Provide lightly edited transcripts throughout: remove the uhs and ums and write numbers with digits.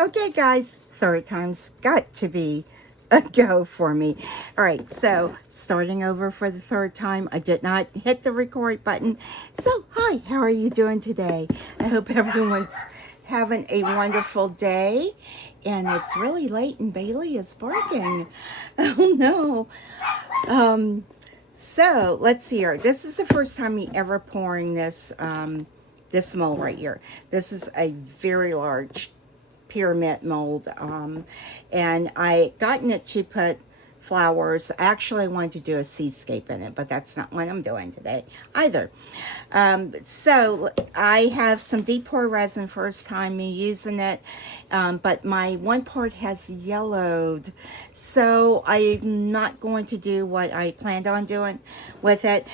Okay, guys, third time's got to be a go for me. All right, so starting over for the third time, I did not hit the record button. So, hi, how are you doing today? I hope everyone's having a wonderful day. And it's really late and Bailey is barking. Oh no. So let's see here. This is the first time me ever pouring this this mold right here. This is a very large pyramid mold, and I gotten it to put flowers. Actually, I wanted to do a seascape in it, but that's not what I'm doing today either. So I have some deep pour resin, first time me using it, but my one part has yellowed, so I'm not going to do what I planned on doing with it.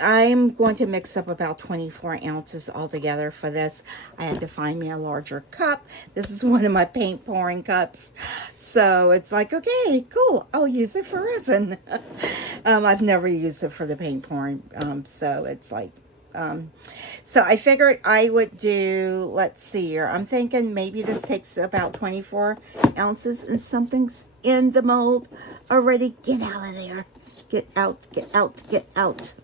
I'm going to mix up about 24 ounces altogether for this. I had to find me a larger cup. This is one of my paint pouring cups. So it's like, okay, cool. I'll use it for resin. I've never used it for the paint pouring. So it's like, so I figured I would do, let's see here. I'm thinking maybe this takes about 24 ounces and something's in the mold already. Get out of there. Get out, get out, get out.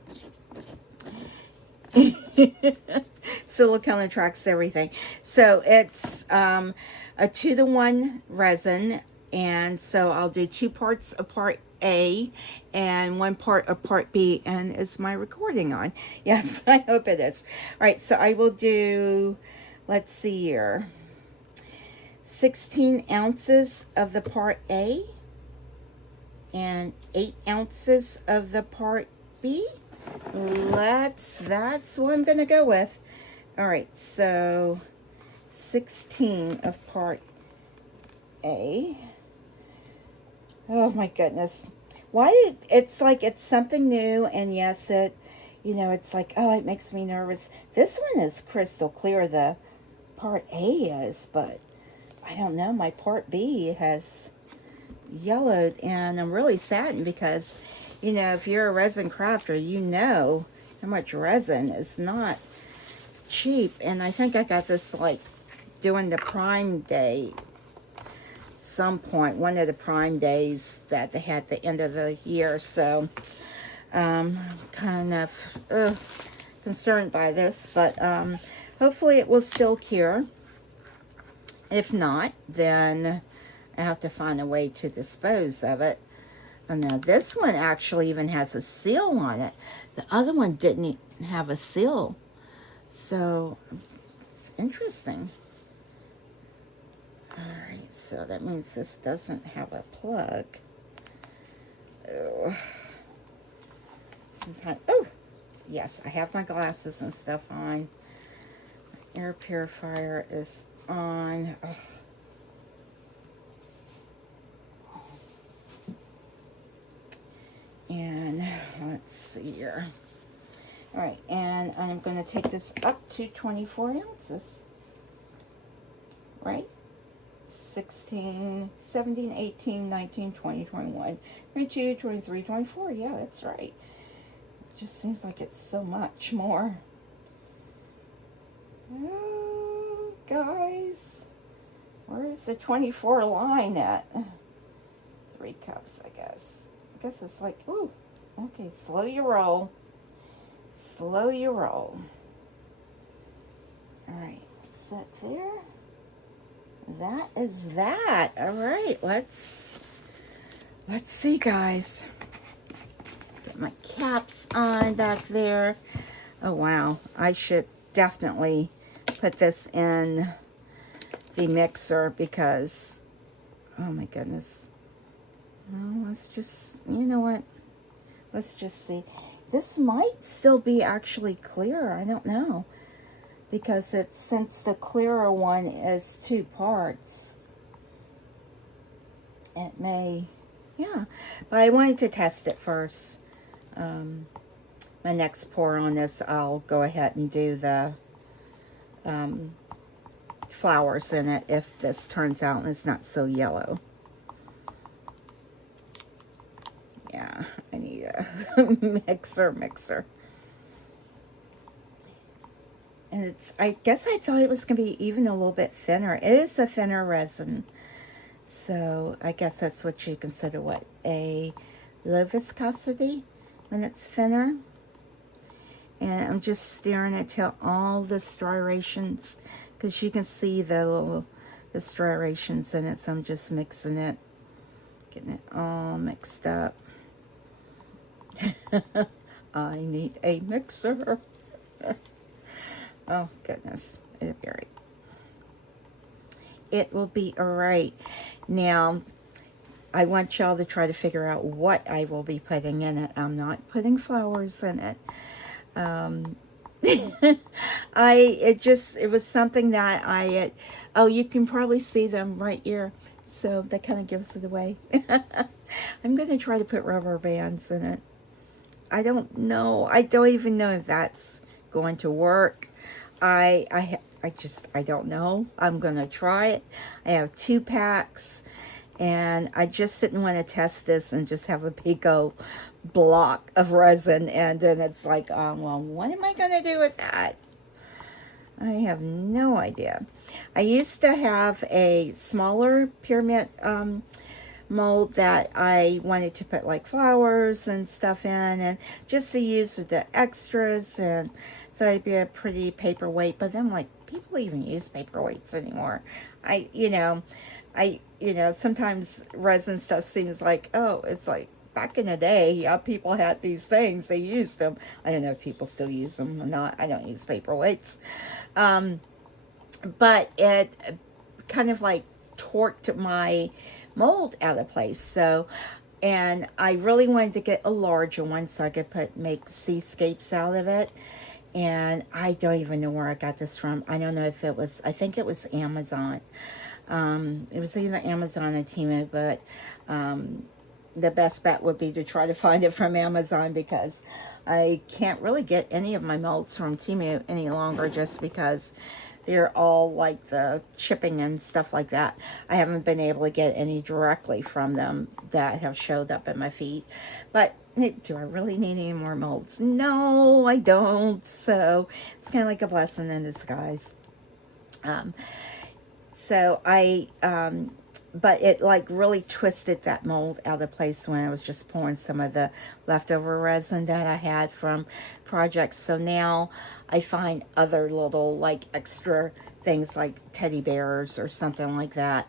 Silicone attracts everything. So it's a 2-to-1 resin, and so I'll do 2 parts of part A and 1 part of part B. And is my recording on? Yes, I hope it is. All right, so I will do, let's see here, 16 ounces of the part A and 8 ounces of the part B. That's what I'm gonna go with. All right, so 16 of part A. Oh my goodness, why it's like it's something new, and yes, it, you know, it's like, oh, it makes me nervous. This one is crystal clear, the part A is, but I don't know, my part B has yellowed, and I'm really saddened because, you know, if you're a resin crafter, you know how much resin is not cheap. And I think I got this like doing the Prime Day, some point, one of the Prime Days that they had at the end of the year. So kind of concerned by this, but hopefully it will still cure. If not, then I have to find a way to dispose of it. And now this one actually even has a seal on it. The other one didn't even have a seal. So it's interesting. All right, so that means this doesn't have a plug. Oh, sometimes, oh, yes, I have my glasses and stuff on. My air purifier is on. Ugh. And let's see here. All right, and I'm going to take this up to 24 ounces. Right? 16, 17, 18, 19, 20, 21, 22, 23, 24. Yeah, that's right. It just seems like it's so much more. Oh, guys. Where's the 24 line at? 3 cups, I guess. I guess it's like, ooh, okay, slow your roll. Slow your roll. All right, set there. That is that. All right, let's see, guys. Put my caps on back there. Oh, wow. I should definitely put this in the mixer because, oh my goodness. Well, let's just, you know what? Let's just see. This might still be actually clear. I don't know. Because it's, since the clearer one is 2 parts, it may, yeah. But I wanted to test it first. My next pour on this, I'll go ahead and do the flowers in it if this turns out and it's not so yellow. Yeah, I need a mixer. And it's, I guess I thought it was going to be even a little bit thinner. It is a thinner resin. So I guess that's what you consider, what, a low viscosity when it's thinner. And I'm just stirring it till all the striations, because you can see the striations in it. So I'm just mixing it, getting it all mixed up. I need a mixer. Oh goodness, it'll be all right. It will be all right. Now, I want y'all to try to figure out what I will be putting in it. I'm not putting flowers in it. It was something that oh, you can probably see them right here. So that kind of gives it away. I'm going to try to put rubber bands in it. I don't know. I don't even know if that's going to work. I don't know. I'm going to try it. I have 2 packs. And I just didn't want to test this and just have a big old block of resin. And then it's like, well, what am I going to do with that? I have no idea. I used to have a smaller pyramid mold that I wanted to put like flowers and stuff in, and just to use with the extras, and thought it'd be a pretty paperweight. But then, like, people even use paperweights anymore. Sometimes resin stuff seems like, oh, it's like back in the day, yeah, people had these things, they used them. I don't know if people still use them or not. I don't use paperweights. But it kind of like torqued my mold out of place. So, and I really wanted to get a larger one so I could make seascapes out of it. And I don't even know where I got this from. I don't know if it was, I think it was Amazon. It was either Amazon or Temu, but the best bet would be to try to find it from Amazon, because I can't really get any of my molds from Temu any longer, just because they're all like the shipping and stuff like that. I haven't been able to get any directly from them that have showed up in my feed. But do I really need any more molds? No, I don't. So it's kind of like a blessing in disguise. But it like really twisted that mold out of place when I was just pouring some of the leftover resin that I had from projects. So now I find other little like extra things like teddy bears or something like that,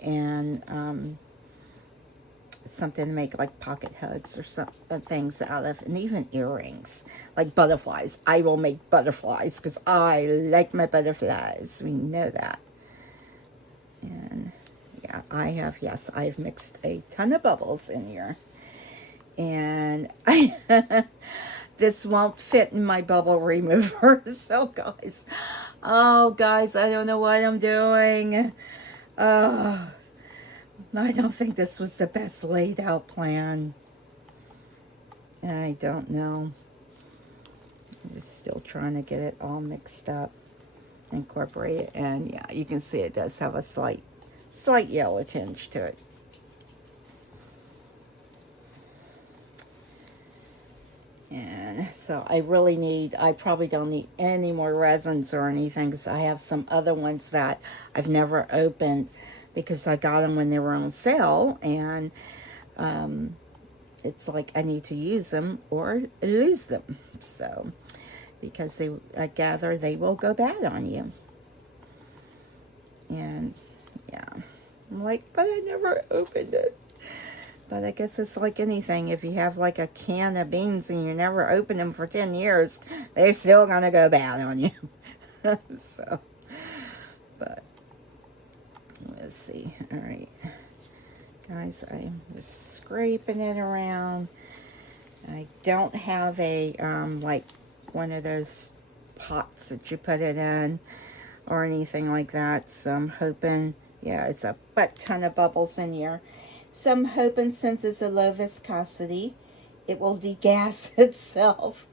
and something to make like pocket hoods or some things out of, and even earrings, like butterflies. I will make butterflies because I like my butterflies. We know that. And yeah, I've mixed a ton of bubbles in here. And this won't fit in my bubble remover. So guys, I don't know what I'm doing. I don't think this was the best laid out plan. I don't know. I'm just still trying to get it all mixed up, incorporate it. And yeah, you can see it does have a slight yellow tinge to it. And so I probably don't need any more resins or anything, because I have some other ones that I've never opened because I got them when they were on sale, and it's like I need to use them or lose them. So, because I gather they will go bad on you. And yeah, I'm like, but I never opened it. But I guess it's like anything. If you have like a can of beans and you never open them for 10 years, they're still going to go bad on you. So, but let's see. All right. Guys, I'm just scraping it around. I don't have a, like one of those pots that you put it in or anything like that. So I'm hoping, yeah, it's a ton of bubbles in here. So I'm hoping, since it's a low viscosity, it will degas itself.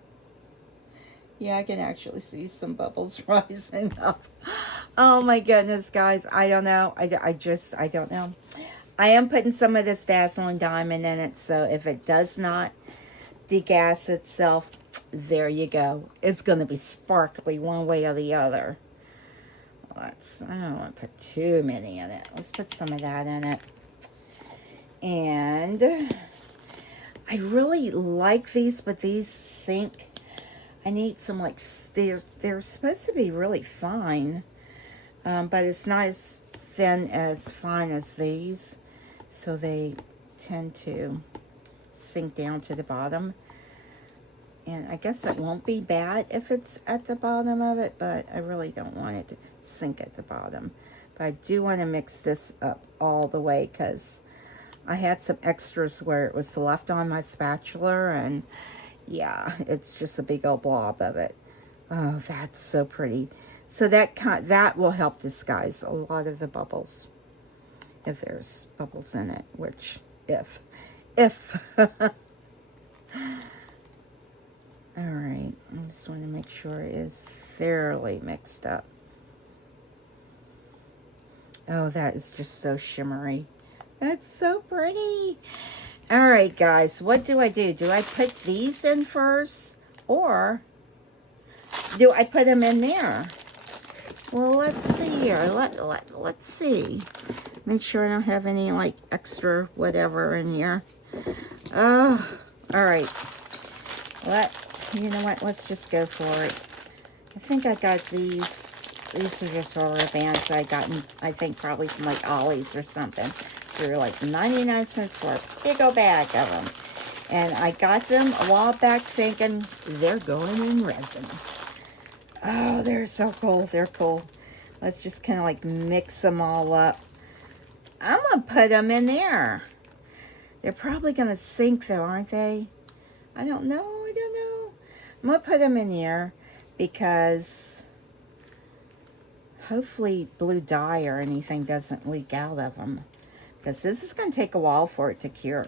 Yeah, I can actually see some bubbles rising up. Oh my goodness, guys. I don't know. I don't know. I am putting some of this Dazzling Diamond in it, so if it does not degas itself, There you go. It's going to be sparkly one way or the other. I don't want to put too many in it. Let's put some of that in it. And I really like these, but these sink. I need some, like, they're supposed to be really fine, but it's not as fine as these, so they tend to sink down to the bottom. And I guess it won't be bad if it's at the bottom of it, but I really don't want it to sink at the bottom. But I do want to mix this up all the way, because I had some extras where it was left on my spatula, and yeah, it's just a big old blob of it. Oh, that's so pretty. So that will help disguise a lot of the bubbles, if there's bubbles in it, which if all right, I just want to make sure it is thoroughly mixed up. Oh, that is just so shimmery. That's so pretty. All right, guys, what do? Do I put these in first, or do I put them in there? Well, let's see here. Let's see. Make sure I don't have any, like, extra whatever in here. Oh, all right. You know what? Let's just go for it. I think I got these. These are just rubber bands I got, I think, probably from, like, Ollie's or something. They're like 99 cents for a big old bag of them. And I got them a while back thinking they're going in resin. Oh, they're so cool. They're cool. Let's just kind of like mix them all up. I'm going to put them in there. They're probably going to sink though, aren't they? I don't know. I'm going to put them in here because hopefully blue dye or anything doesn't leak out of them. Because this is going to take a while for it to cure.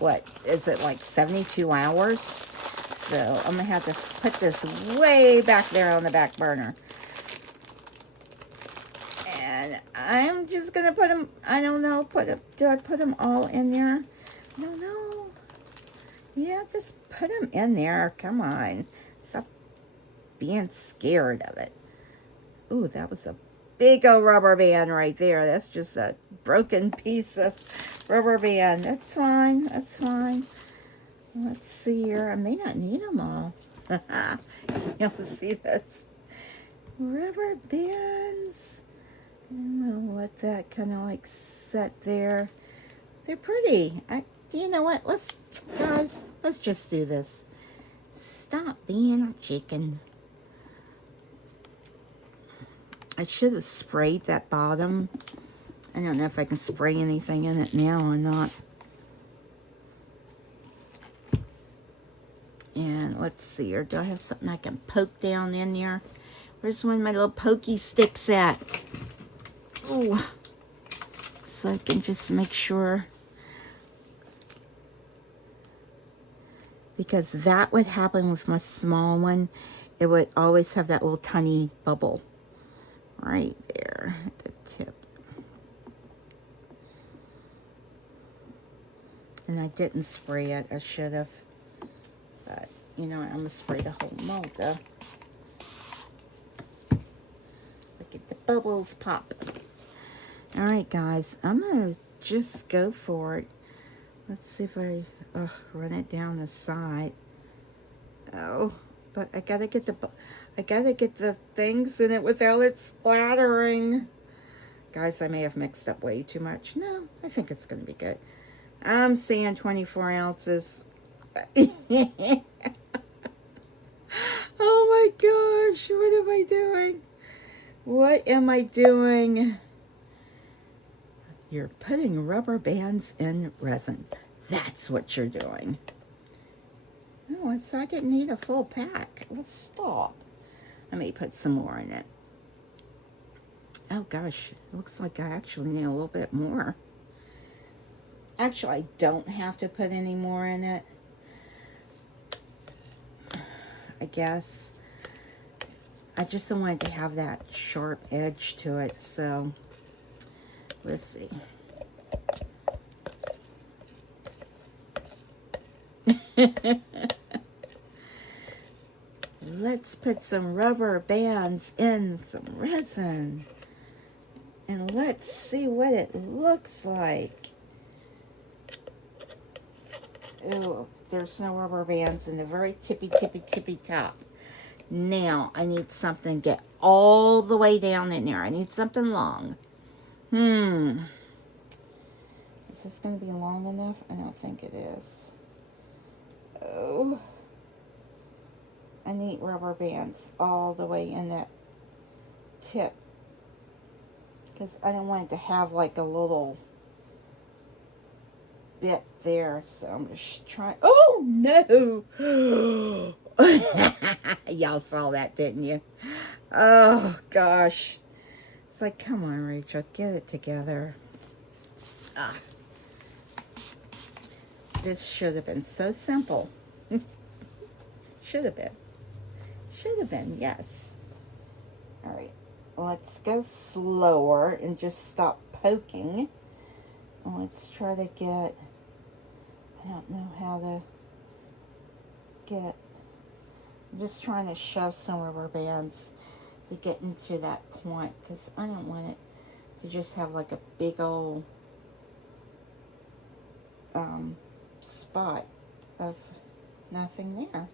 What, is it like 72 hours? So I'm going to have to put this way back there on the back burner. And I'm just going to put them, I don't know, do I put them all in there? I don't know. Yeah, just put them in there. Come on. Stop being scared of it. Ooh, that was a big old rubber band right there. That's just a broken piece of rubber band. That's fine. That's fine. Let's see here. I may not need them all. You'll see this. Rubber bands. And we'll let that kind of like set there. They're pretty. You know what? Guys, let's just do this. Stop being a chicken. I should have sprayed that bottom. I don't know if I can spray anything in it now or not. And let's see here. Do I have something I can poke down in there? Where's one of my little pokey sticks at? Ooh. So I can just make sure. Because that would happen with my small one. It would always have that little tiny bubble right there at the tip. And I didn't spray it. I should have. But, you know, I'm going to spray the whole mold, though. Look at the bubbles pop. All right, guys. I'm going to just go for it. Let's see if I run it down the side. Oh, but I got to get the things in it without it splattering. Guys, I may have mixed up way too much. No, I think it's going to be good. I'm saying 24 ounces. Oh my gosh, what am I doing? What am I doing? You're putting rubber bands in resin. That's what you're doing. Oh, so I didn't need a full pack. Well, stop. Let me put some more in it. Oh gosh, it looks like I actually need a little bit more. Actually, I don't have to put any more in it. I guess. I just don't want it to have that sharp edge to it, so let's see. let's put some rubber bands in some resin. And let's see what it looks like. Ooh, there's no rubber bands in the very tippy top. Now, I need something to get all the way down in there. I need something long. Is this going to be long enough? I don't think it is. Oh. I need rubber bands all the way in that tip. Because I don't want it to have like a little bit there. So I'm going to try. Oh, no. Y'all saw that, didn't you? Oh, gosh. It's like, come on, Rachel, get it together. This should have been so simple. Should have been. Should have been, yes. All right, let's go slower and just stop poking. And let's try to get, I don't know how to get, I'm just trying to shove some rubber bands to get into that point because I don't want it to just have like a big old spot of nothing there.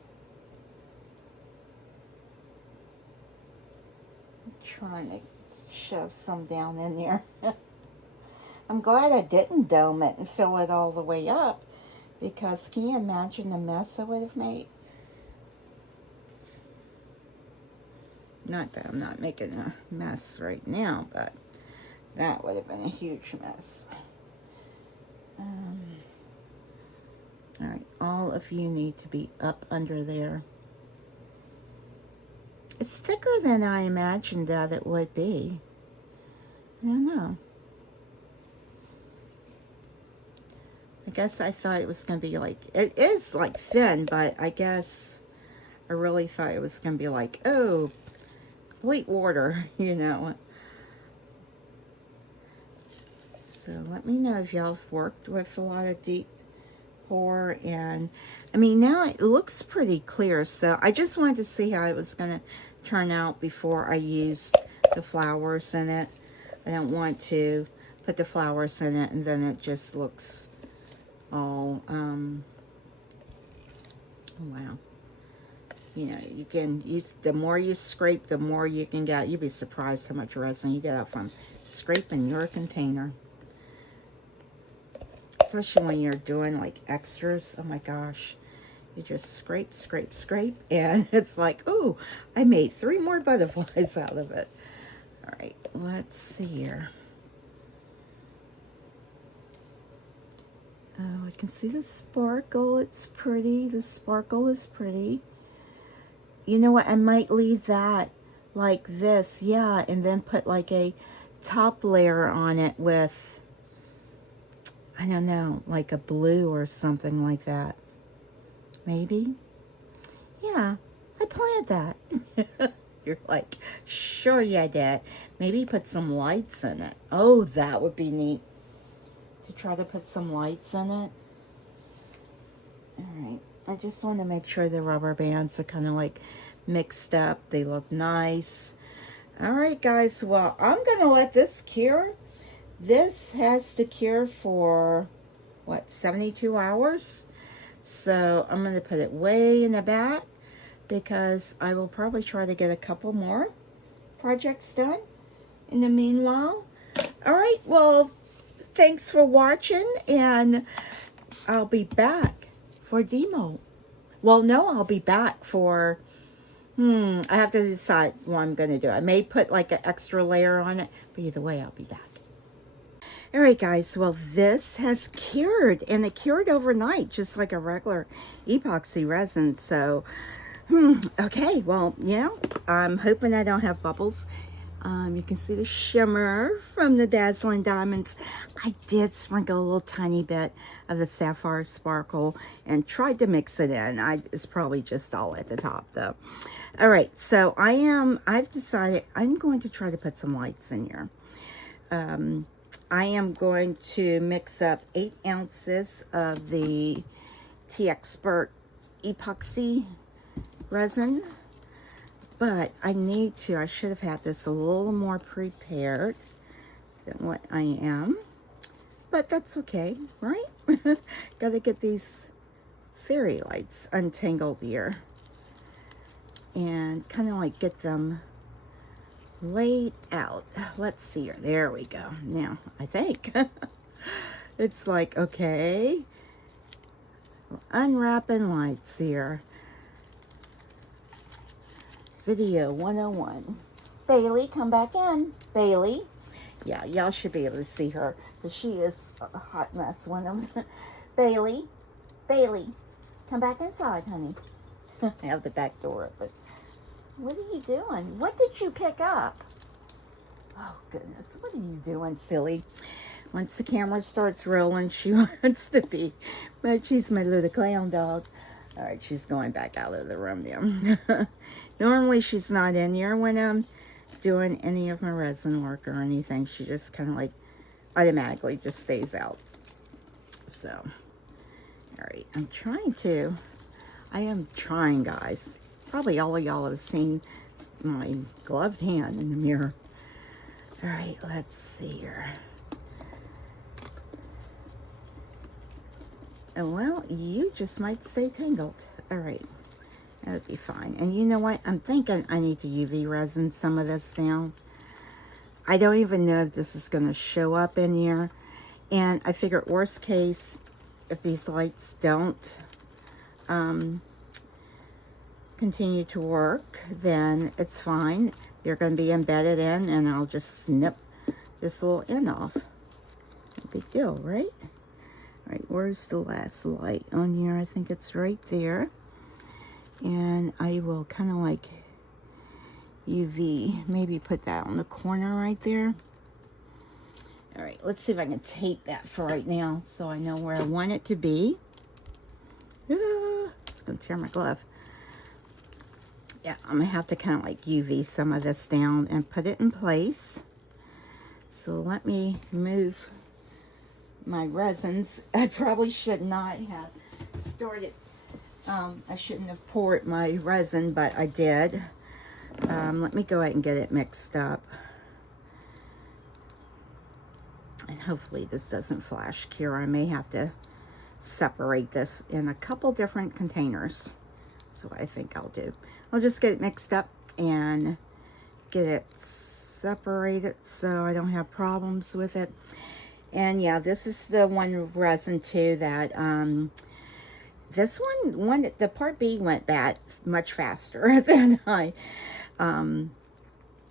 I'm trying to shove some down in there. I'm glad I didn't dome it and fill it all the way up because can you imagine the mess I would have made? Not that I'm not making a mess right now, but that would have been a huge mess. All right, all of you need to be up under there. It's thicker than I imagined that it would be. I don't know. I guess I thought it was going to be like, it is like thin, but I guess I really thought it was going to be like, oh, complete water, you know. So let me know if y'all have worked with a lot of deep pour. And I mean, now it looks pretty clear. So I just wanted to see how it was going to turn out before I used the flowers in it. I don't want to put the flowers in it and then it just looks all, oh wow. You know, you can use, the more you scrape, the more you can get. You'd be surprised how much resin you get out from scraping your container. Especially when you're doing like extras. Oh my gosh. You just scrape, scrape, scrape. And it's like, oh, I made 3 more butterflies out of it. All right, let's see here. Oh, I can see the sparkle. It's pretty. The sparkle is pretty. You know what? I might leave that like this. Yeah, and then put like a top layer on it with, I don't know, like a blue or something like that. Maybe. Yeah, I planned that. You're like, sure you did. Maybe put some lights in it. Oh, that would be neat. To try to put some lights in it. All right. I just want to make sure the rubber bands are kind of like mixed up. They look nice. All right, guys. Well, I'm going to let this cure. This has to cure for, what, 72 hours? So I'm going to put it way in the back because I will probably try to get a couple more projects done in the meanwhile. All right, well, thanks for watching, and I'll be back for demo. Well, no, I'll be back for, I have to decide what I'm going to do. I may put like an extra layer on it, but either way, I'll be back. All right, guys, well, this has cured, and it cured overnight, just like a regular epoxy resin. So, okay, well, yeah, I'm hoping I don't have bubbles. You can see the shimmer from the Dazzling Diamonds. I did sprinkle a little tiny bit of the Sapphire Sparkle and tried to mix it in. It's probably just all at the top, though. All right, so I've decided I'm going to try to put some lights in here. I am going to mix up 8 ounces of the T-Expert epoxy resin. But I should have had this a little more prepared than what I am. But that's okay, right? Gotta get these fairy lights untangled here. And kind of like get them laid out. Let's see here. There we go. Now, I think it's like, okay, unwrapping lights here. Video 101. Bailey, come back in. Bailey. Yeah, y'all should be able to see her, because she is a hot mess. Bailey. Bailey, come back inside, honey. I have the back door open. What are you doing? What did you pick up? Oh, goodness. What are you doing, silly? Once the camera starts rolling, she wants to be. But she's my little clown dog. All right, she's going back out of the room now. Normally, she's not in here when I'm doing any of my resin work or anything. She just kind of like automatically just stays out. So, all right, I am trying, guys. Probably all of y'all have seen my gloved hand in the mirror. All right, let's see here. Oh, well, you just might stay tangled. All right, that'll be fine. And you know what? I'm thinking I need to UV resin some of this down. I don't even know if this is going to show up in here. And I figured worst case, if these lights don't continue to work, then it's fine. They're going to be embedded in, and I'll just snip this little end off. No big deal, right? All right, where's the last light on here? I think it's right there. And I will kind of like UV, maybe put that on the corner right there. All right, let's see if I can tape that for right now so I know where I want it to be. It's going to tear my glove. Yeah, I'm going to have to kind of like UV some of this down and put it in place. So let me move my resins. I probably should not have started. I shouldn't have poured my resin, but I did. Let me go ahead and get it mixed up. And hopefully this doesn't flash cure. I may have to separate this in a couple different containers. So I think I'll do. I'll just get it mixed up and get it separated so I don't have problems with it. And yeah, this is the one resin too that this one the part B went bad much faster than I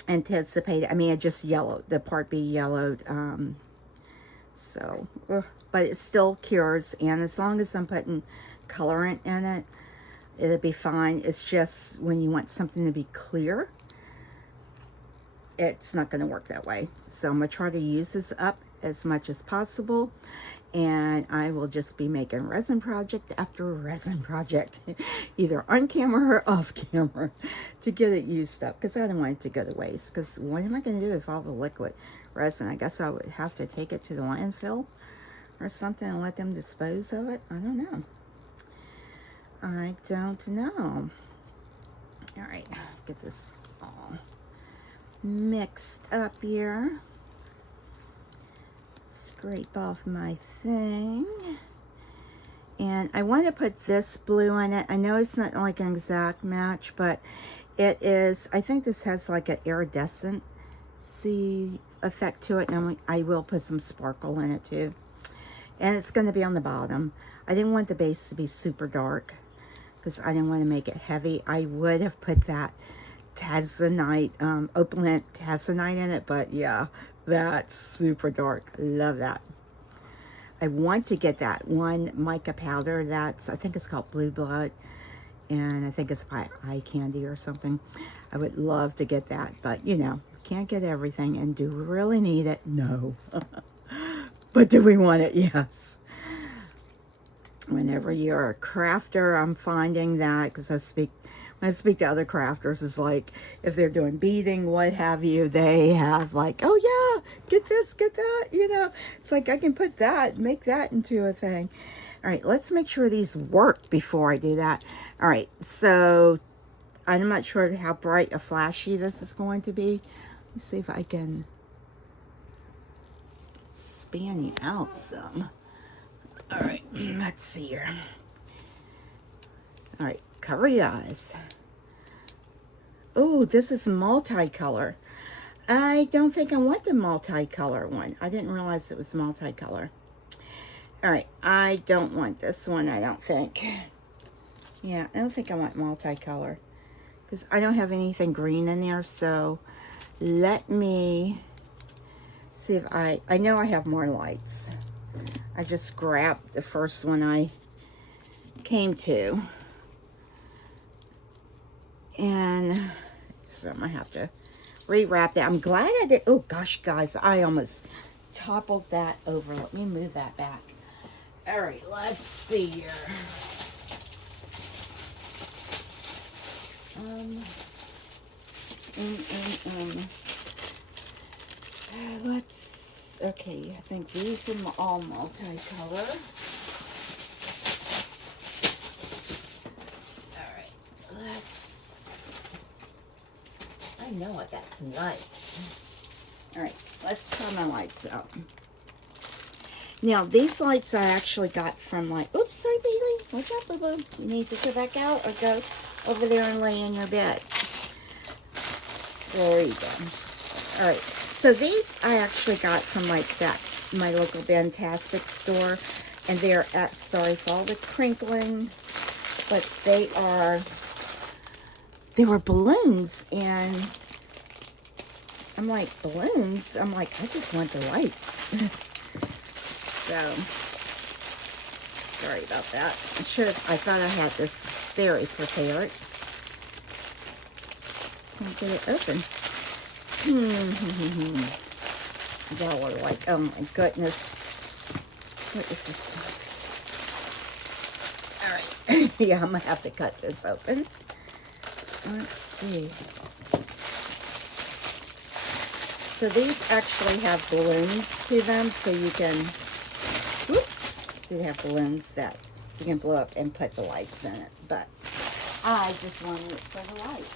anticipated. I mean, it just yellowed. The part B yellowed. But it still cures, and as long as I'm putting colorant in it, it'll be fine. It's just when you want something to be clear, it's not going to work that way. So I'm going to try to use this up as much as possible, and I will just be making resin project after resin project, either on camera or off camera, to get it used up, because I don't want it to go to waste. Because what am I going to do with all the liquid resin? I guess I would have to take it to the landfill or something and let them dispose of it. I don't know. I don't know. All right, get this all mixed up here. Scrape off my thing. And I want to put this blue in it. I know it's not like an exact match, but it is. I think this has like an iridescent effect to it. And I will put some sparkle in it too. And it's going to be on the bottom. I didn't want the base to be super dark because I didn't want to make it heavy. I would have put that Tanzanite, Opalent Tanzanite in it, but yeah, that's super dark. Love that. I want to get that one mica powder that's, I think it's called Blue Blood, and I think it's by Eye Candy or something. I would love to get that, but you know, can't get everything. And do we really need it? No. But do we want it? Yes. Whenever you're a crafter, I'm finding that, because when I speak to other crafters, it's like if they're doing beading, what have you, they have like, oh yeah, get this, get that, you know. It's like I can put that, make that into a thing. All right, let's make sure these work before I do that. All right, so I'm not sure how bright or flashy this is going to be. Let's see if I can span you out some. All right, let's see here. All right, cover your eyes. Oh, this is multicolor. I don't think I want the multicolor one. I didn't realize it was multicolor. All right, I don't want this one, I don't think. Yeah, I don't think I want multicolor because I don't have anything green in there. So let me see if I know I have more lights. I just grabbed the first one I came to. And so I'm gonna have to rewrap that. I'm glad I did. Oh gosh, guys, I almost toppled that over. Let me move that back. All right, let's see here. Let's, okay, I think these are all multicolor. All right, I know I got some lights. All right, let's try my lights out. Now, these lights I actually got from oops, sorry, Bailey. What's up, boo-boo? You need to go back out or go over there and lay in your bed. There you go. All right, so these I actually got from my local Fantastic store. And they're sorry for all the crinkling, but they were balloons. And I'm like, balloons? I'm like, I just want the lights. So, sorry about that. I thought I had this very prepared. Can't get it open. Y'all are like, oh my goodness. What is this? All right. Yeah, I'm going to have to cut this open. Let's see. So these actually have balloons to them, so you can, whoops, so they have balloons that you can blow up and put the lights in it. But I just wanted it for the lights.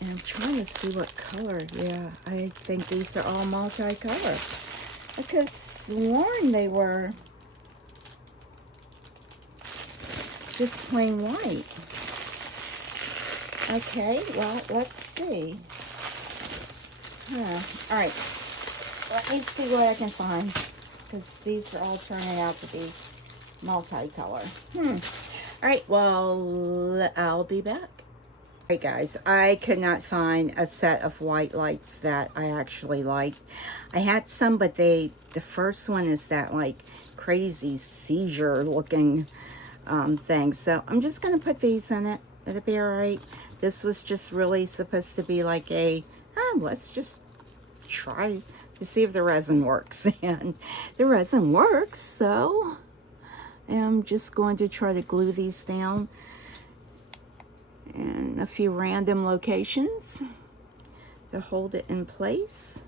And I'm trying to see what color. Yeah, I think these are all multicolor. I could have sworn they were just plain white. Okay, well, let's see. All right, let me see what I can find, because these are all turning out to be multicolor. All right, well, I'll be back. All right, guys, I could not find a set of white lights that I actually liked. I had some, but the first one is that like crazy seizure looking thing. So I'm just going to put these in it. It'll be all right. This was just really supposed to be like let's just try to see if the resin works. And the resin works, so I'm just going to try to glue these down in a few random locations to hold it in place.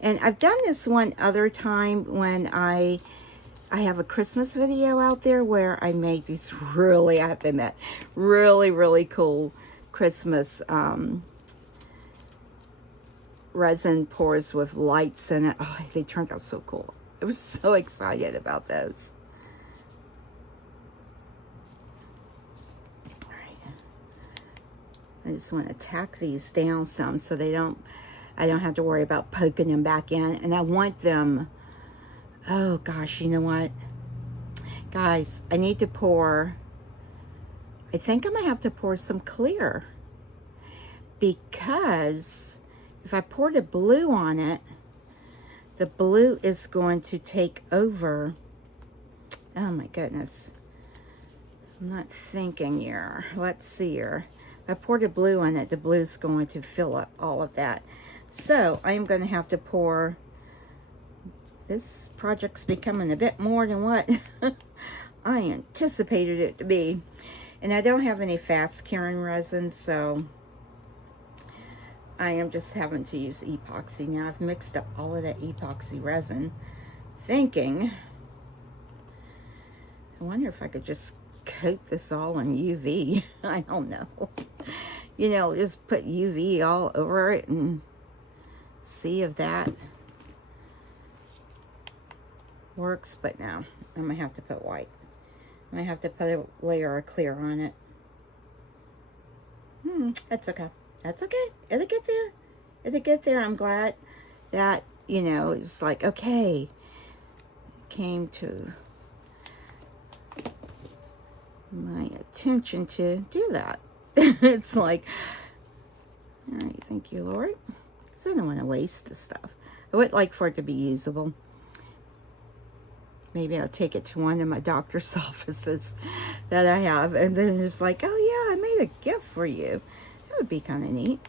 And I've done this one other time when I have a Christmas video out there where I made these really, I have to admit, really, really cool Christmas resin pours with lights in it. Oh, they turned out so cool. I was so excited about those. All right. I just want to tack these down some so I don't have to worry about poking them back in. And I want them, oh gosh, you know what? Guys, I need to pour, I think I'm gonna have to pour some clear, because if I pour the blue on it, the blue is going to take over. Oh my goodness. I'm not thinking here. Let's see here. If I pour the blue on it, the blue's going to fill up all of that. So I'm going to have to pour. This project's becoming a bit more than what I anticipated it to be. And I don't have any fast curing resin, so I am just having to use epoxy. Now I've mixed up all of that epoxy resin, thinking, I wonder if I could just coat this all in UV. I don't know. You know, just put UV all over it and see if that works. But no, I'm going to have to put white. I'm going to have to put a layer of clear on it. That's okay. That's okay. It'll get there. It'll get there. I'm glad that, you know, it was like, okay, it came to my attention to do that. It's like, all right, thank you, Lord. Because I don't want to waste this stuff. I would like for it to be usable. Maybe I'll take it to one of my doctor's offices that I have, and then it's like, oh yeah, I made a gift for you. That would be kind of neat.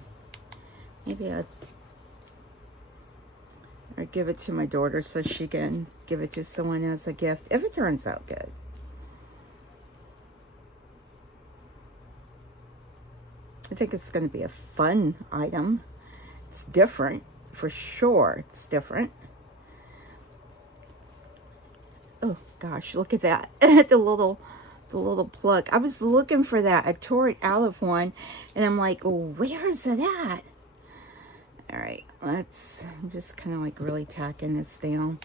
Maybe I'll or give it to my daughter so she can give it to someone as a gift, if it turns out good. I think it's going to be a fun item. It's different, for sure. It's different. Oh gosh, look at that. the little plug. I was looking for that. I tore it out of one and I'm like, oh, where is it at? All right, I'm just kind of like really tacking this down.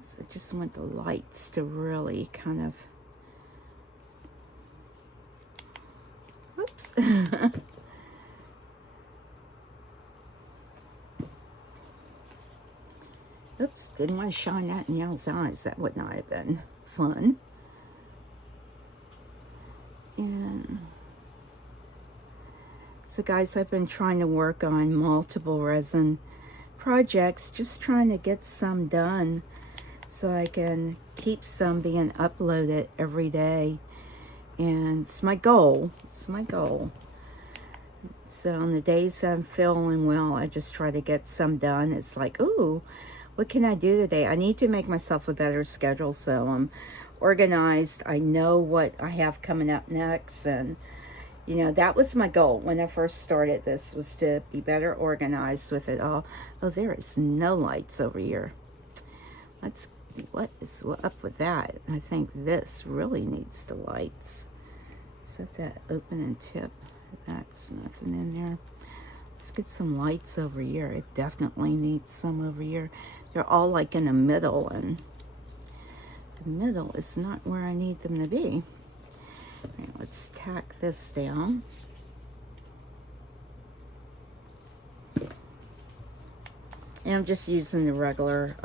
So I just want the lights to really kind of, whoops. Oops, didn't want to shine that in y'all's eyes. That would not have been fun. And so guys, I've been trying to work on multiple resin projects, just trying to get some done so I can keep some being uploaded every day. And it's my goal. It's my goal. So on the days I'm feeling well, I just try to get some done. It's like, ooh, what can I do today? I need to make myself a better schedule so I'm organized. I know what I have coming up next. And, you know, that was my goal when I first started this, was to be better organized with it all. Oh, there is no lights over here. What is up with that? I think this really needs the lights. Set that open and tip. That's nothing in there. Let's get some lights over here. It definitely needs some over here. They're all like in the middle, and the middle is not where I need them to be. All right, let's tack this down. And I'm just using the regular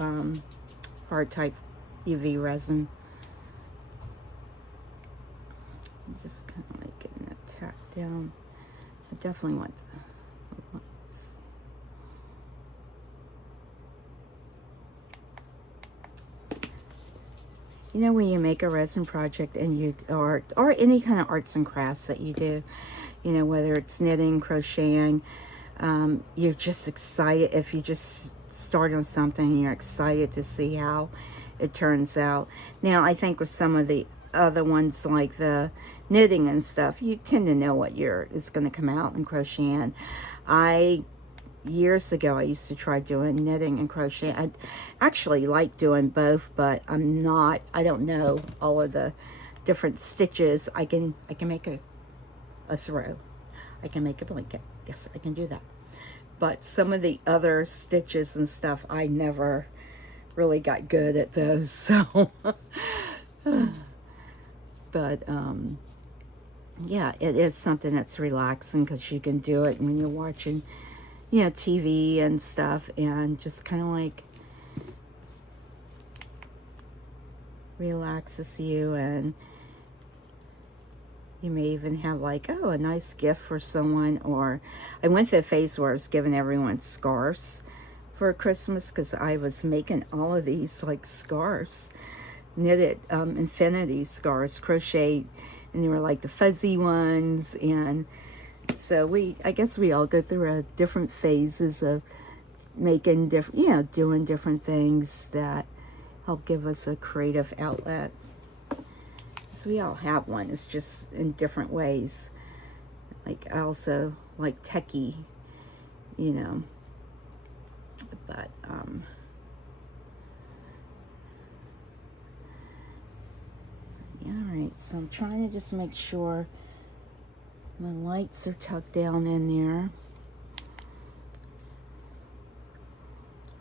hard type UV resin. I'm just kind of like getting that tacked down. I definitely want the lights. You know, when you make a resin project and you, or any kind of arts and crafts that you do, you know, whether it's knitting, crocheting, you're just excited. If you just start on something, you're excited to see how it turns out. Now, I think with some of the other ones, like the knitting and stuff, you tend to know what is going to come out in crocheting. Years ago, I used to try doing knitting and crochet. I actually like doing both, but I don't know all of the different stitches. I can make a throw. I can make a blanket. Yes, I can do that. But some of the other stitches and stuff, I never really got good at those. So, but yeah, it is something that's relaxing because you can do it when you're watching, you know, TV and stuff, and just kind of like relaxes you. And you may even have like, oh, a nice gift for someone. Or I went through a phase where I was giving everyone scarves for Christmas, because I was making all of these like scarves, knitted infinity scarves, crocheted, and they were like the fuzzy ones. And so I guess we all go through different phases of making different, you know, doing different things that help give us a creative outlet. So we all have one. It's just in different ways. Like I also like techie, you know, But yeah, all right, so I'm trying to just make sure my lights are tucked down in there.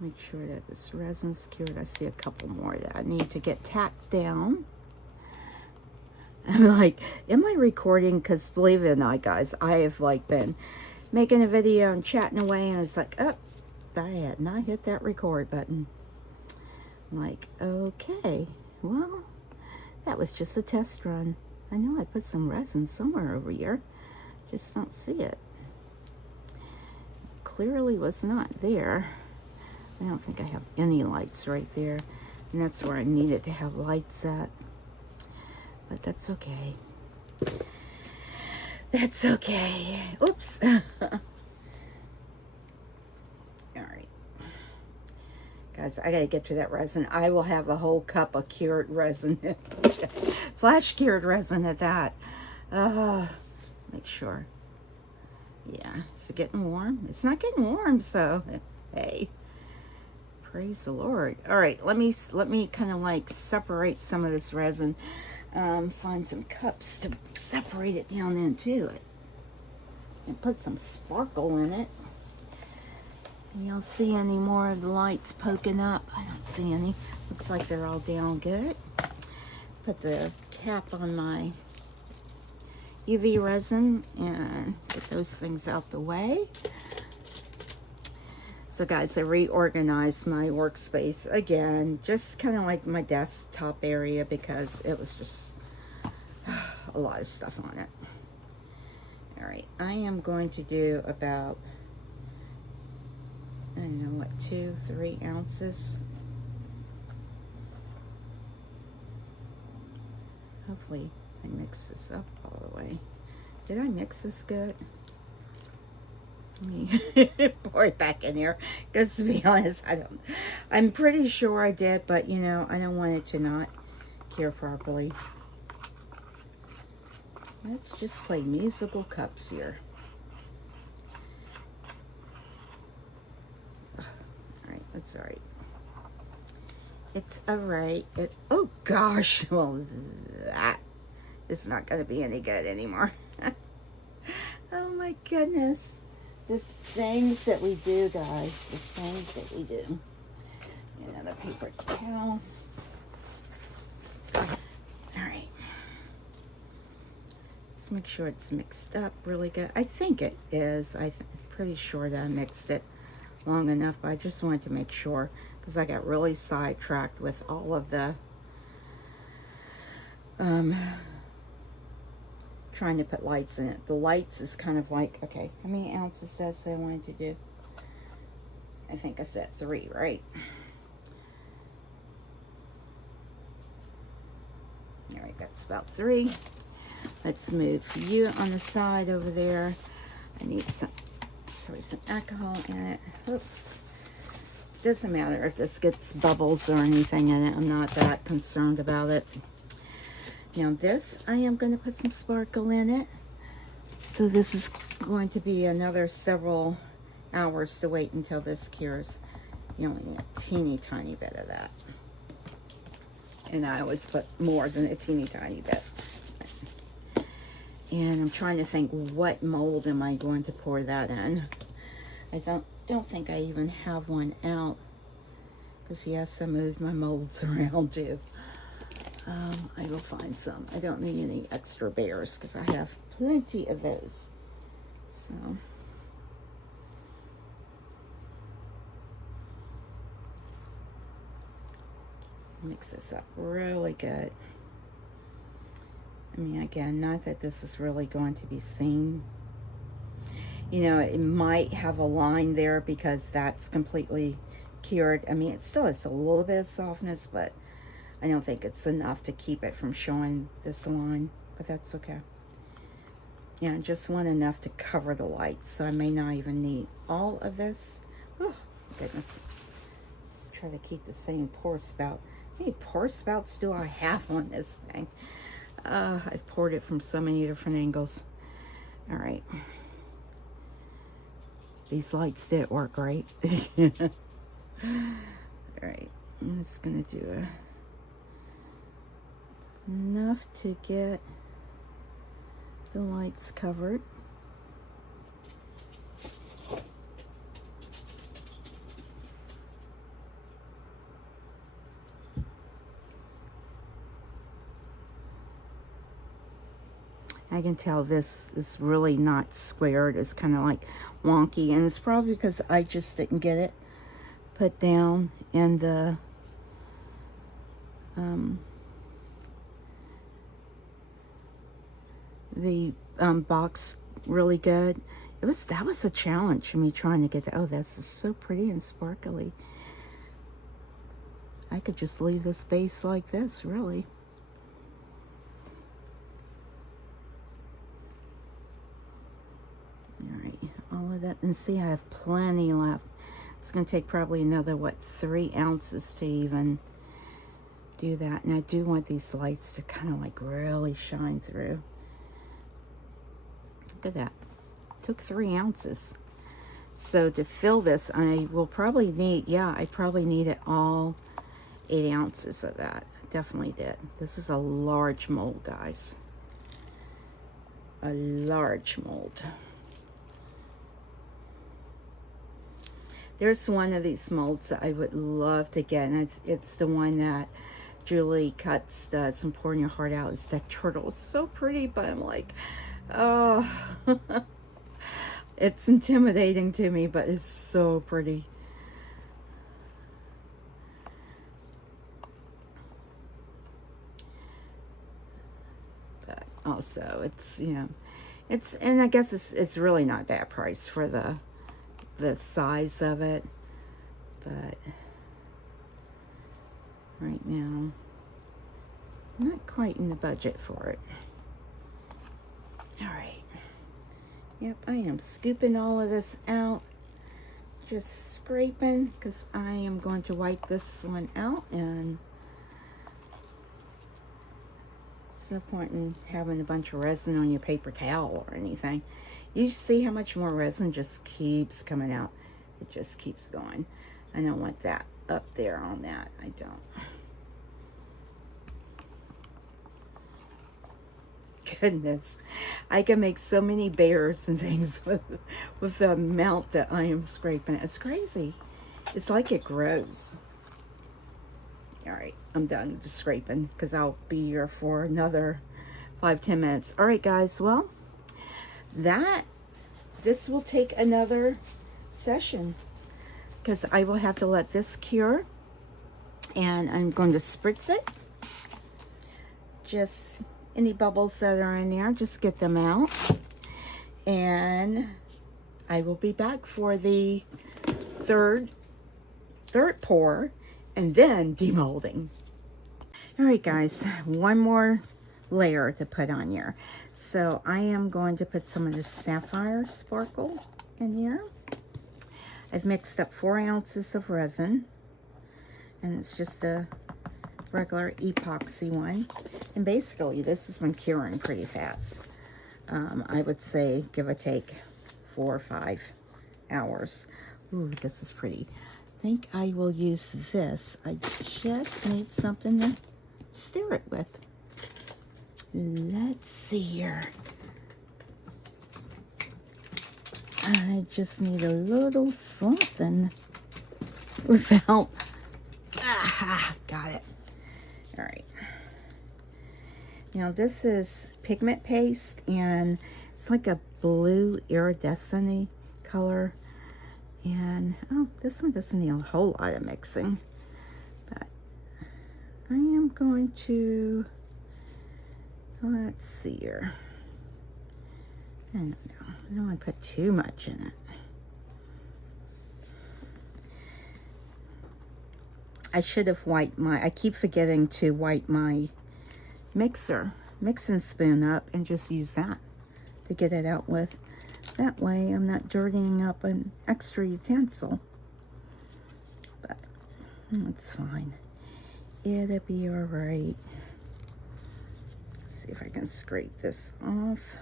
Make sure that this resin's cured. I see a couple more that I need to get tacked down. I'm like, am I recording? Because believe it or not, guys, I have like been making a video and chatting away, and it's like, oh, I had not hit that record button. I'm like, okay, well, that was just a test run. I know I put some resin somewhere over here. Just don't see it. Clearly was not there. I don't think I have any lights right there. And that's where I needed to have lights at. But that's okay. That's okay. Oops. All right. Guys, I gotta get to that resin. I will have a whole cup of cured resin. Flash cured resin at that. Make sure. Yeah, is it getting warm? It's not getting warm, so hey. Praise the Lord. All right, let me kind of like separate some of this resin. Find some cups to separate it down into it. And put some sparkle in it. You don't see any more of the lights poking up. I don't see any. Looks like they're all down good. Put the cap on my UV resin and get those things out the way. So guys, I reorganized my workspace again, just kind of like my desktop area, because it was just a lot of stuff on it. All right, I am going to do about, I don't know what, 2-3 ounces. Hopefully I mix this up all the way. Did I mix this good? Let me pour it back in here, because to be honest, I'm pretty sure I did, but you know, I don't want it to not cure properly. Let's just play musical cups here. All right, that's all right. It's all right. Oh gosh, well, that is not going to be any good anymore. Oh my goodness. The things that we do, guys, the things that we do. Another paper towel. All right. Let's make sure it's mixed up really good. I think it is. I'm pretty sure that I mixed it long enough, but I just wanted to make sure, because I got really sidetracked with all of the trying to put lights in it. The lights is kind of like, okay, how many ounces did I say I wanted to do? I think I said 3, right? All right, that's about 3. Let's move you on the side over there. I need some alcohol in it. Oops. Doesn't matter if this gets bubbles or anything in it. I'm not that concerned about it. Now this, I am going to put some sparkle in it. So this is going to be another several hours to wait until this cures. You only need a teeny tiny bit of that. And I always put more than a teeny tiny bit. And I'm trying to think, what mold am I going to pour that in? I don't think I even have one out. Because yes, I moved my molds around too. I will find some. I don't need any extra bears because I have plenty of those. So mix this up really good. I mean, again, not that this is really going to be seen. You know, it might have a line there because that's completely cured. I mean, it still has a little bit of softness, but I don't think it's enough to keep it from showing this line, but that's okay. Yeah, I just want enough to cover the lights, so I may not even need all of this. Oh, goodness. Let's try to keep the same pour spout. How many pour spouts do I have on this thing? I've poured it from so many different angles. All right. These lights did work, right? All right, I'm just gonna do enough to get the lights covered. I can tell this is really not squared. It's kind of like wonky, and it's probably because I just didn't get it put down in the box really good. That was a challenge for me trying to get that. Oh, that's so pretty and sparkly. I could just leave this base like this, really. All right, all of that, and see, I have plenty left. It's gonna take probably another, what, 3 ounces to even do that. And I do want these lights to kind of like really shine through. Look at that. It took 3 ounces. So to fill this, I will probably need, yeah, I probably needed all 8 ounces of that. Definitely did. This is a large mold, guys. A large mold. There's one of these molds that I would love to get, and it's the one that Julie cuts some Pouring Your Heart Out. It's that turtle. It's so pretty, but I'm like, oh, it's intimidating to me, but it's so pretty. But also, it's, you know, it's, and I guess it's really not that price for the size of it, but right now I'm not quite in the budget for it. All right, yep, I am scooping all of this out, just scraping, because I am going to wipe this one out, and it's no point in having a bunch of resin on your paper towel or anything. You see how much more resin just keeps coming out. It just keeps going. I don't want that up there on that. I don't. Goodness, I can make so many bears and things with the amount that I am scraping. It's crazy. It's like it grows. All right, I'm done with the scraping because I'll be here for another 5-10 minutes. All right, guys, well, this will take another session because I will have to let this cure, and I'm going to spritz it. Just any bubbles that are in there, just get them out, and I will be back for the third pour, and then demolding. All right, guys, one more layer to put on here. So I am going to put some of this sapphire sparkle in here. I've mixed up 4 ounces of resin, and it's just a regular epoxy one. And basically, this has been curing pretty fast. I would say, give or take, 4 or 5 hours. Ooh, this is pretty. I think I will use this. I just need something to stir it with. Let's see here. I just need a little something without, got it. All right. Now this is pigment paste, and it's like a blue iridescent color. And, oh, this one doesn't need a whole lot of mixing. But I am going to, let's see here. I don't know. I don't want to put too much in it. I should have wiped I keep forgetting to wipe my mixing spoon up and just use that to get it out with. That way I'm not dirtying up an extra utensil. But it's fine. It'll be all right. Let's see if I can scrape this off.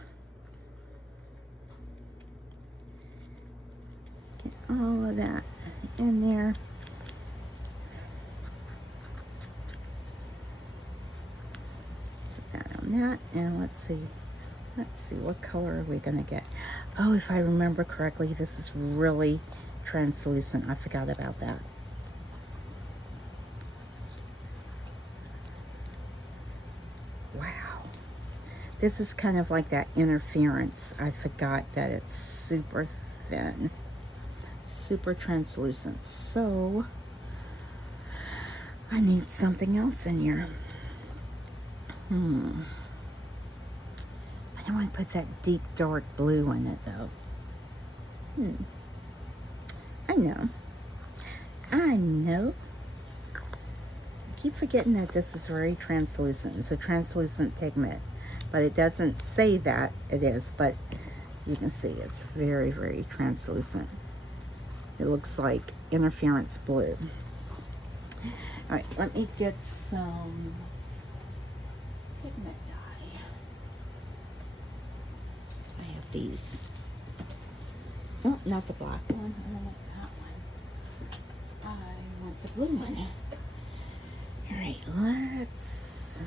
Get all of that in there. that, and let's see what color are we gonna get. Oh, if I remember correctly, this is really translucent. I forgot about that. Wow, this is kind of like that interference. I forgot that it's super thin, super translucent. So I need something else in here. I don't want to put that deep dark blue in it though. I know. I keep forgetting that this is very translucent. It's a translucent pigment, but it doesn't say that it is, but you can see it's very, very translucent. It looks like interference blue. All right, let me get some pigment dye. I have these. Oh, not the black one. I don't want that one. I want the blue one. All right, let's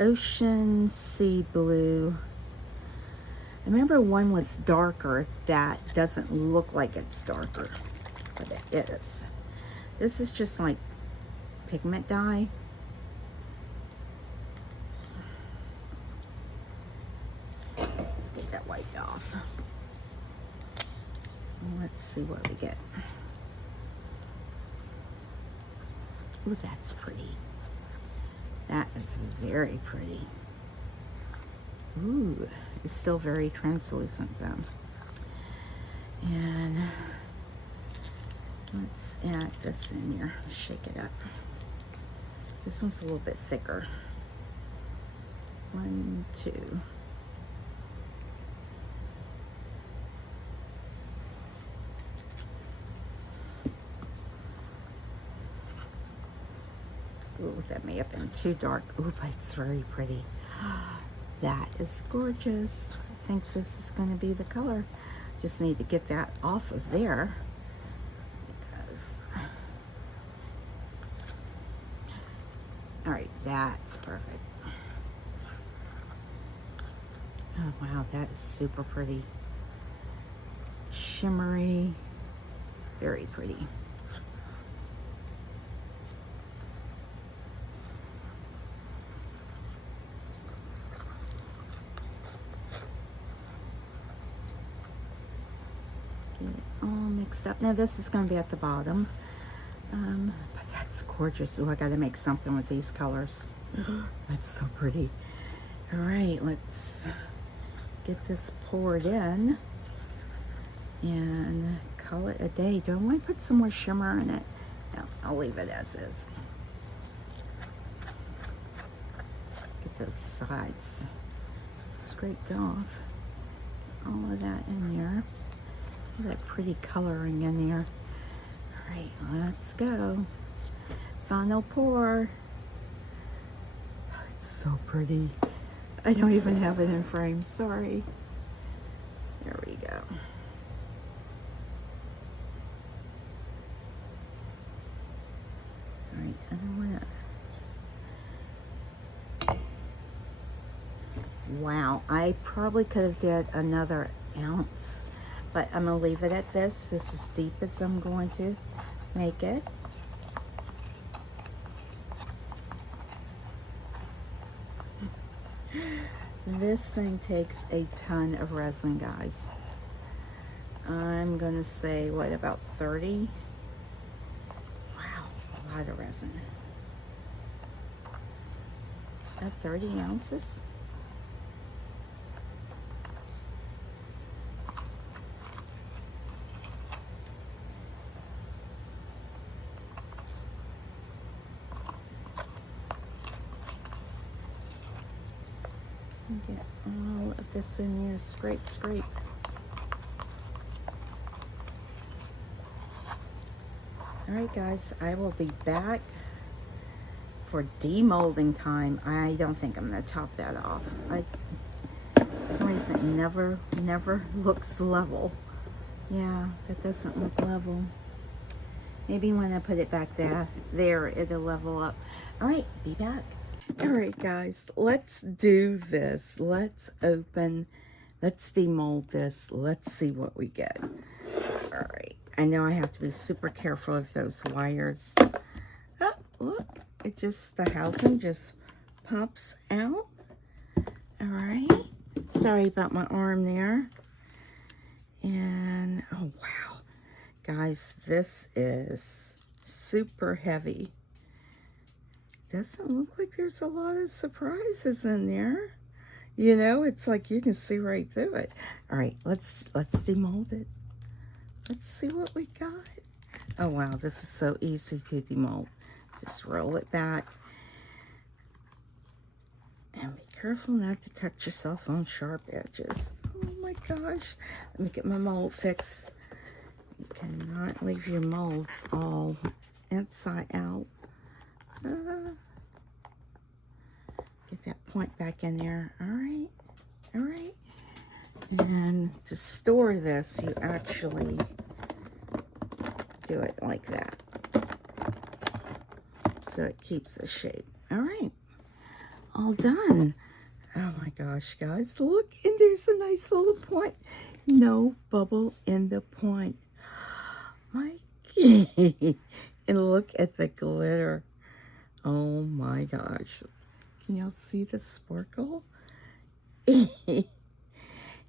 Ocean Sea Blue. I remember one was darker that doesn't look like it's darker, but it is. This is just like pigment dye. Let's get that wiped off. Let's see what we get. Ooh, that's pretty. That is very pretty. Ooh, it's still very translucent though. And let's add this in here. Shake it up. This one's a little bit thicker. 1, 2. Ooh, that may have been too dark. Ooh, but it's very pretty. That is gorgeous. I think this is going to be the color. Just need to get that off of there. Because... all right, that's perfect. Oh, wow, that is super pretty. Shimmery. Very pretty. Get it all mixed up. Now this is going to be at the bottom. But that's gorgeous. Oh, I got to make something with these colors. That's so pretty. All right, let's get this poured in and call it a day. Do I want to put some more shimmer in it? No, I'll leave it as is. Get those sides scraped off. All of that in there. All that pretty coloring in there. All right, let's go. Final pour. Oh, it's so pretty. I don't even have it in frame, sorry. There we go. All right, I don't want to... Wow, I probably could have did another ounce, but I'm gonna leave it at this. This is as deep as I'm going to make it. This thing takes a ton of resin, guys. I'm gonna say, what, about 30? Wow, a lot of resin. About 30 ounces? Get all of this in here. Scrape, scrape. All right, guys, I will be back for demolding time. I don't think I'm going to top that off. For some reason it never looks level. Yeah, that doesn't look level. Maybe when I put it back there it'll level up. All right, be back. All right, guys, let's do this. Let's demold this. Let's see what we get. All right. I know I have to be super careful of those wires. Oh, look, the housing just pops out. All right. Sorry about my arm there. And, oh, wow. Guys, this is super heavy. Doesn't look like there's a lot of surprises in there. You know, it's like you can see right through it. All right, let's demold it. Let's see what we got. Oh, wow, this is so easy to demold. Just roll it back. And be careful not to cut yourself on sharp edges. Oh my gosh. Let me get my mold fixed. You cannot leave your molds all inside out. Get that point back in there. All right. All right. And to store this, you actually do it like that. So it keeps the shape. All right. All done. Oh my gosh, guys. Look, and there's a nice little point. No bubble in the point. My and look at the glitter. Oh my gosh. Can y'all see the sparkle?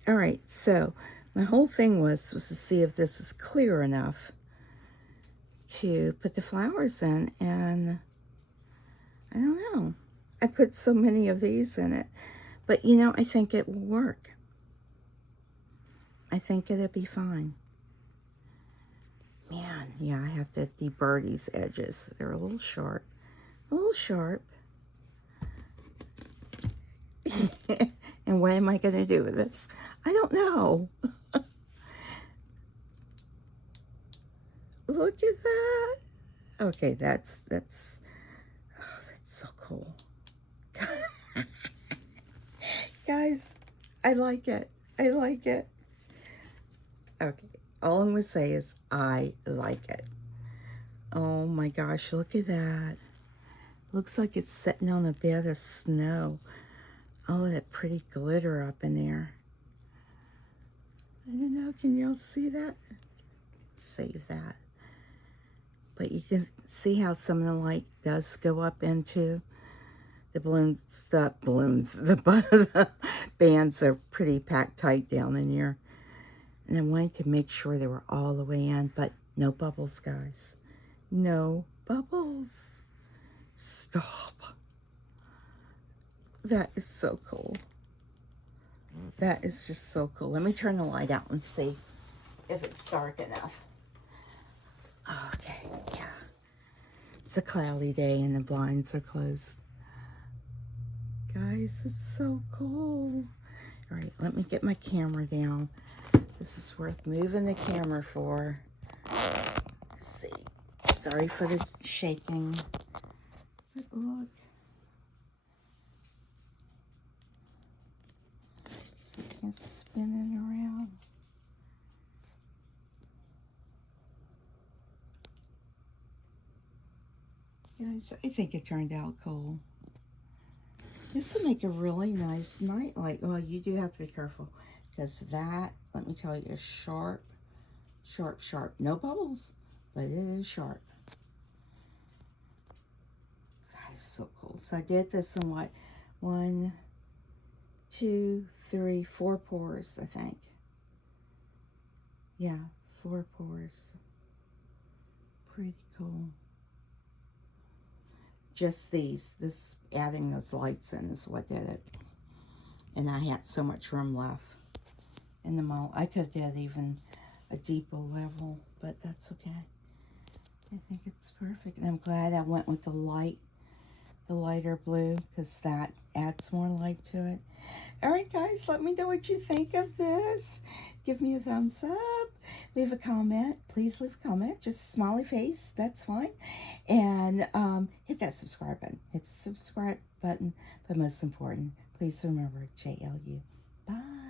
All right, so my whole thing was to see if this is clear enough to put the flowers in, and I don't know. I put so many of these in it, but you know, I think it will work. I think it'll be fine. Man, yeah, I have to deburr these edges. They're a little sharp. A little sharp. And what am I going to do with this? I don't know. Look at that. Okay, that's so cool. Guys, I like it. I like it. Okay, all I'm going to say is I like it. Oh my gosh, look at that. Looks like it's sitting on a bed of snow. All of that pretty glitter up in there. I don't know, can y'all see that? Save that. But you can see how some of the light does go up into the balloons. The bands are pretty packed tight down in here. And I wanted to make sure they were all the way in, but no bubbles, guys. No bubbles. Stop. That is so cool. That is just so cool. Let me turn the light out and see if it's dark enough. Okay, yeah. It's a cloudy day and the blinds are closed. Guys, it's so cool. All right, let me get my camera down. This is worth moving the camera for. Let's see. Sorry for the shaking. But look. It's spinning around. Guys, I think it turned out cool. This will make a really nice night light. Well, you do have to be careful because that, let me tell you, is sharp, sharp, sharp. No bubbles, but it is sharp. That is so cool. So I did this in what? 1, 2, 3, 4 pours, I think. Yeah, 4 pours. Pretty cool. Just these. This adding those lights in is what did it. And I had so much room left in the mold. I could have did even a deeper level, but that's okay. I think it's perfect. And I'm glad I went with the lighter blue, because that adds more light to it. All right, guys, let me know what you think of this. Give me a thumbs up. Leave a comment. Please leave a comment. Just a smiley face. That's fine. And hit that subscribe button. Hit the subscribe button. But most important, please remember JLU. Bye.